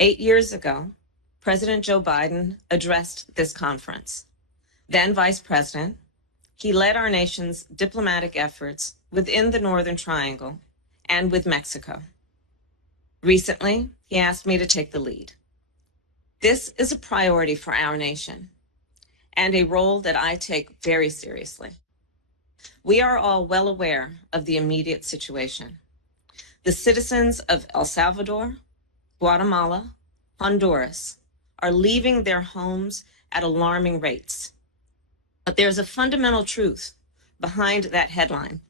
8 years ago, President Joe Biden addressed this conference. Then Vice President, he led our nation's diplomatic efforts within the Northern Triangle and with Mexico. Recently, he asked me to take the lead. This is a priority for our nation and a role that I take very seriously. We are all well aware of the immediate situation. The citizens of El Salvador, Guatemala, Honduras are leaving their homes at alarming rates. But there's a fundamental truth behind that headline.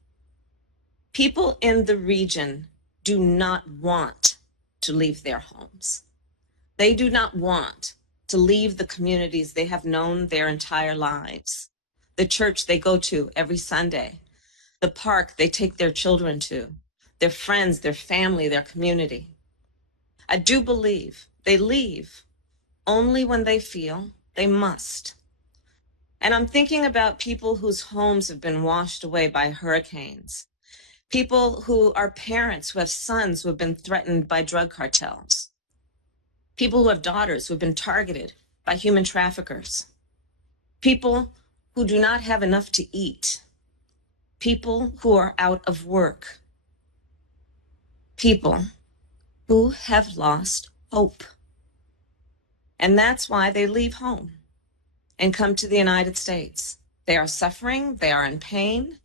People in the region do not want to leave their homes. They do not want to leave the communities they have known their entire lives, the church they go to every Sunday, the park they take their children to, their friends, their family, their community. I do believe they leave only when they feel they must. And I'm thinking about people whose homes have been washed away by hurricanes, people who are parents who have sons who have been threatened by drug cartels, people who have daughters who have been targeted by human traffickers, people who do not have enough to eat, people who are out of work, people who have lost hope. And that's why they leave home and come to the United States. They are suffering, they are in pain.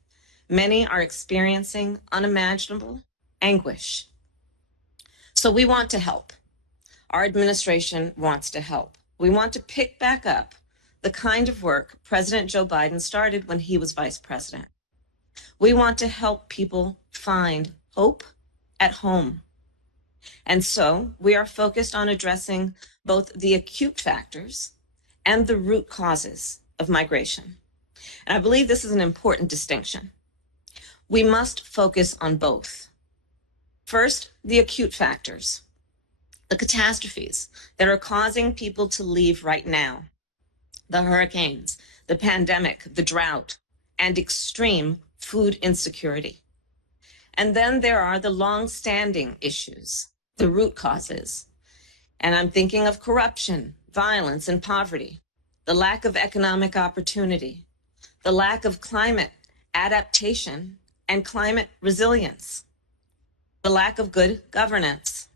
Many are experiencing unimaginable anguish. So we want to help. Our administration wants to help. We want to pick back up the kind of work President Joe Biden started when he was vice president. We want to help people find hope at home. And so we are focused on addressing both the acute factors and the root causes of migration. And I believe this is an important distinction. We must focus on both. First, the acute factors, the catastrophes that are causing people to leave right now, the hurricanes, the pandemic, the drought, and extreme food insecurity. And then there are the long-standing issues, the root causes. And I'm thinking of corruption, violence, and poverty, the lack of economic opportunity, the lack of climate adaptation and climate resilience, the lack of good governance.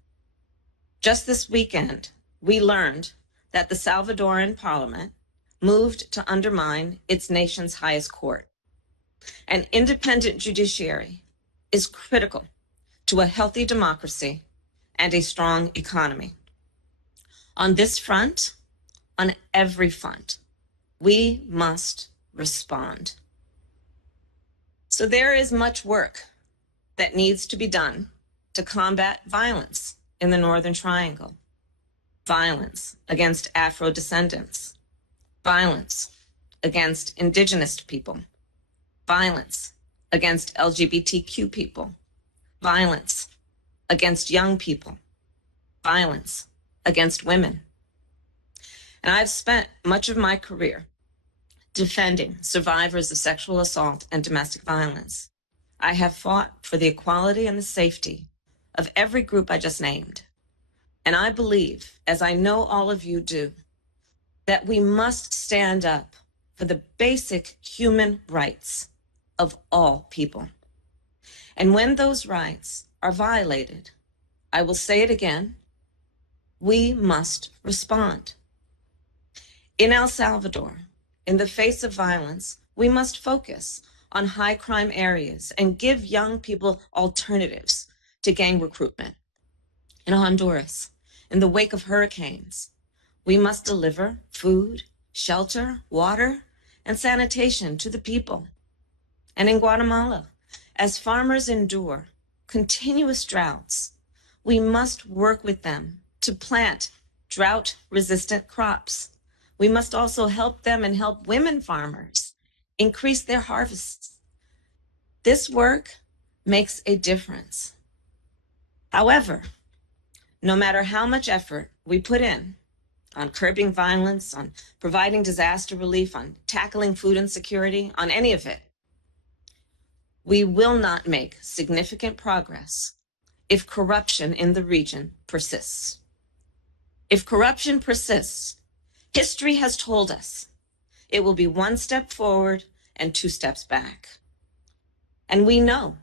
Just this weekend, we learned that the Salvadoran parliament moved to undermine its nation's highest court. An independent judiciary is critical to a healthy democracy and a strong economy. On this front, on every front, we must respond. So there is much work that needs to be done to combat violence in the Northern Triangle. Violence against Afro-descendants, violence against Indigenous people, violence against LGBTQ people, violence against young people, violence against women. And I've spent much of my career defending survivors of sexual assault and domestic violence. I have fought for the equality and the safety of every group I just named. And I believe, as I know all of you do, that we must stand up for the basic human rights of all people. And when those rights are violated, I will say it again, we must respond. In El Salvador, in the face of violence, we must focus on high crime areas and give young people alternatives to gang recruitment. In Honduras, in the wake of hurricanes, we must deliver food, shelter, water, and sanitation to the people. And in Guatemala, as farmers endure continuous droughts, we must work with them to plant drought-resistant crops. We must also help them and help women farmers increase their harvests. This work makes a difference. However, no matter how much effort we put in on curbing violence, on providing disaster relief, on tackling food insecurity, on any of it, we will not make significant progress if corruption in the region persists. If corruption persists, history has told us it will be one step forward and two steps back. And we know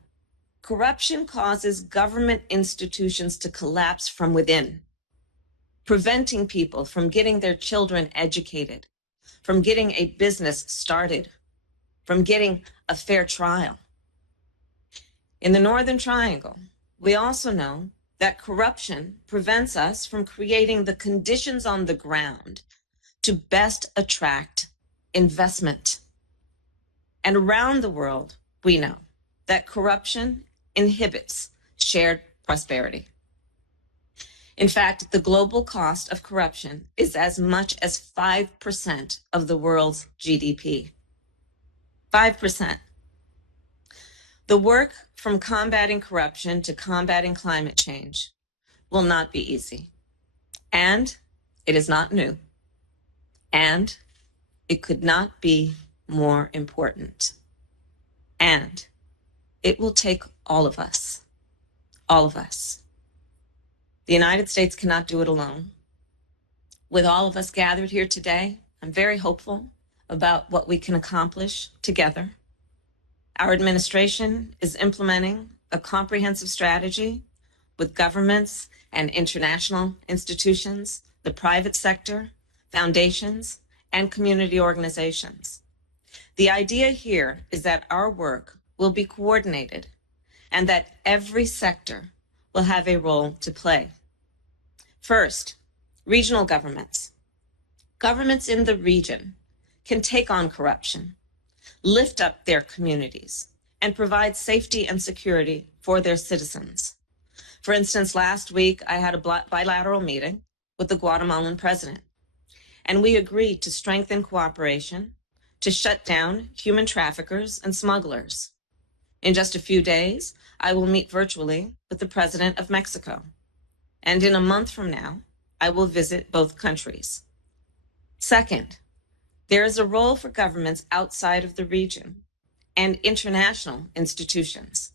corruption causes government institutions to collapse from within, preventing people from getting their children educated, from getting a business started, from getting a fair trial. In the Northern Triangle, we also know that corruption prevents us from creating the conditions on the ground to best attract investment. And around the world, we know that corruption inhibits shared prosperity. In fact, the global cost of corruption is as much as 5% of the world's GDP. 5%. The work from combating corruption to combating climate change will not be easy. And it is not new. And it could not be more important. And it will take all of us. All of us. The United States cannot do it alone. With all of us gathered here today, I'm very hopeful about what we can accomplish together. Our administration is implementing a comprehensive strategy with governments and international institutions, the private sector, foundations, and community organizations. The idea here is that our work will be coordinated and that every sector will have a role to play. First, regional governments. Governments in the region can take on corruption, lift up their communities, and provide safety and security for their citizens. For instance, last week I had a bilateral meeting with the Guatemalan president, and we agreed to strengthen cooperation to shut down human traffickers and smugglers. In just a few days, I will meet virtually with the president of Mexico. And in a month from now, I will visit both countries. Second, there is a role for governments outside of the region and international institutions.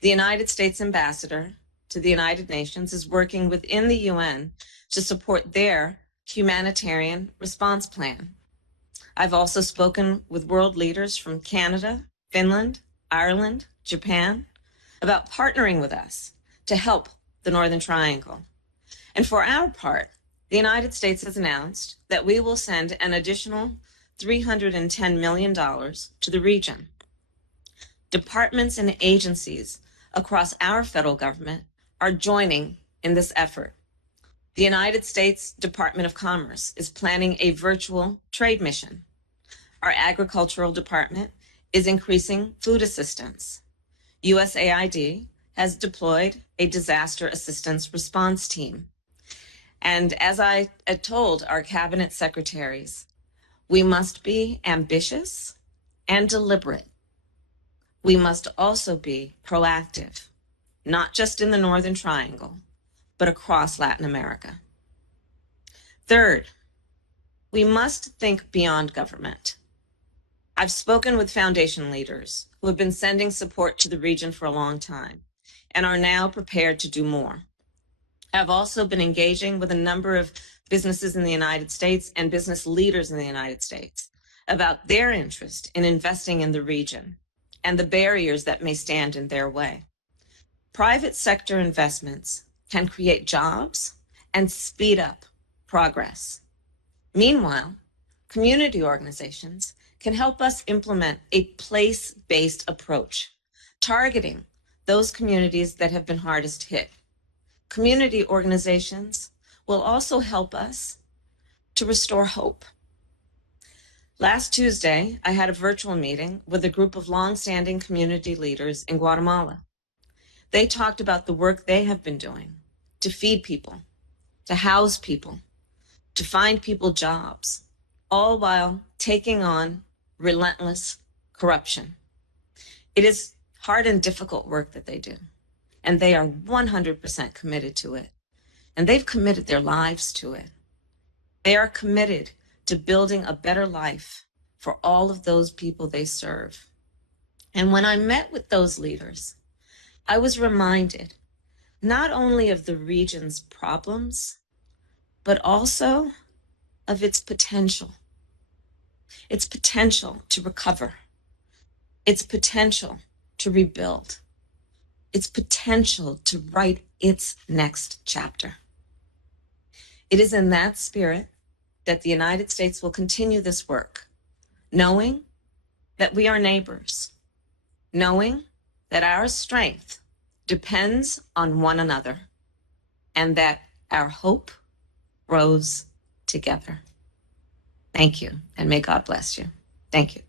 The United States ambassador to the United Nations is working within the UN to support their humanitarian response plan. I've also spoken with world leaders from Canada, Finland, Ireland, Japan, about partnering with us to help the Northern Triangle. And for our part, the United States has announced that we will send an additional $310 million to the region. Departments and agencies across our federal government are joining in this effort. The United States Department of Commerce is planning a virtual trade mission. Our agricultural department is increasing food assistance. USAID has deployed a disaster assistance response team. And as I told our cabinet secretaries, we must be ambitious and deliberate. We must also be proactive, not just in the Northern Triangle, but across Latin America. Third, we must think beyond government. I've spoken with foundation leaders who have been sending support to the region for a long time and are now prepared to do more. I've also been engaging with a number of businesses in the United States and business leaders in the United States about their interest in investing in the region and the barriers that may stand in their way. Private sector investments can create jobs and speed up progress. Meanwhile, community organizations can help us implement a place-based approach, targeting those communities that have been hardest hit. Community organizations will also help us to restore hope. Last Tuesday, I had a virtual meeting with a group of longstanding community leaders in Guatemala. They talked about the work they have been doing to feed people, to house people, to find people jobs, all while taking on relentless corruption. It is hard and difficult work that they do, and they are 100% committed to it. And they've committed their lives to it. They are committed to building a better life for all of those people they serve. And when I met with those leaders, I was reminded not only of the region's problems, but also of its potential to recover, its potential to rebuild, its potential to write its next chapter. It is in that spirit that the United States will continue this work, knowing that we are neighbors, knowing that our strength depends on one another, and that our hope grows together. Thank you, and may God bless you. Thank you.